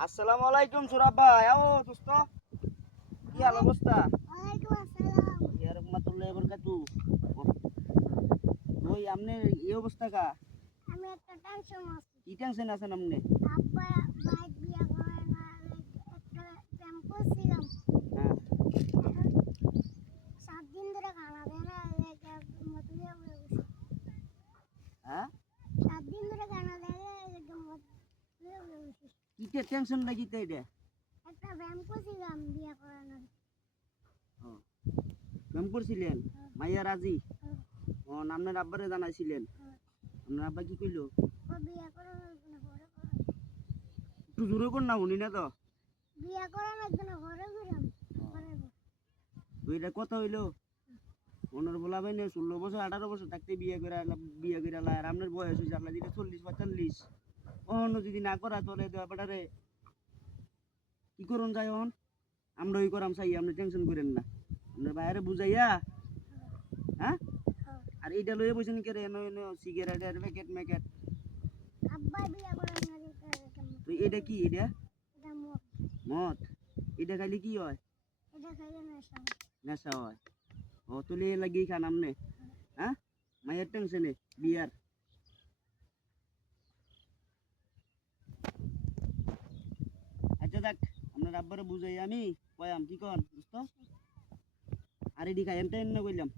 আসসালামু আলাইকুম সুরাব ভাই। ও দোস্ত, কি হাল অবস্থা? ওয়ালাইকুম আসসালাম। ইয়া রাহমাতুল্লাহি ওয়া বারাকাতু। ওই আমনে এই অবস্থা কা? আমি একটা টেনশন আছি। কি টেনশন আছেন আমনে? আব্বা ভাই বিয়া করে না, একটা প্রেম করছিলাম। হ্যাঁ 7 দিন ধরে খানা দেয় না, মত বিয়া করে বসে। হ্যাঁ 7 দিন ধরে খানা দেয় না, মত বিয়া করে বসে। কিতে টেনশন লাগিতে এটা? একটা প্রেম করছিলাম বিয়া করানোর। প্রেম করছিলেন? মাইয়া রাজি? ও আপনার আব্বারে জানাইছিলেন? আপনার আব্বা কি কইলো? বিয়া করানোর জন্য ঘরে একটু জোরে কর না, শুনি না তো। বিয়া করানোর জন্য ঘরে ঘুরাম ঘরে তো এটা কথা হইলো? ওনার বলা ভাই 16 বছর 18 বছর থাকতে বিয়ে করে আর আপনার বয়স হয়েছে আপনার যেটা 40 45। অন্য যদি না করা চলে দেওয়া বেটারে কি করুন যাই হন? আমরা ওই করাম চাই, আপনি টেনশন করেন না। আপনার বাইরে বুঝাইয়া, হ্যাঁ? আর এইটা লয়ে বসেন কে রে? সিগারেটের প্যাকেট ম্যাকেট। আব্বা বিয়া করানোর তো এটা কি? এটা এটা মত মদ? এটা খাইলে কি হয়? এটা খাইলে নেশা হয়। নেশা হয়? ও তুলে লাগিয়ে খান আপনি, হ্যাঁ? মায়ের টেনশনে বিয়ার। আচ্ছা দেখ, আপনার আব্বারে বুঝাই আমি কয়াম কি কন বুঝতো? আর এডি খাই এমন না কইলাম।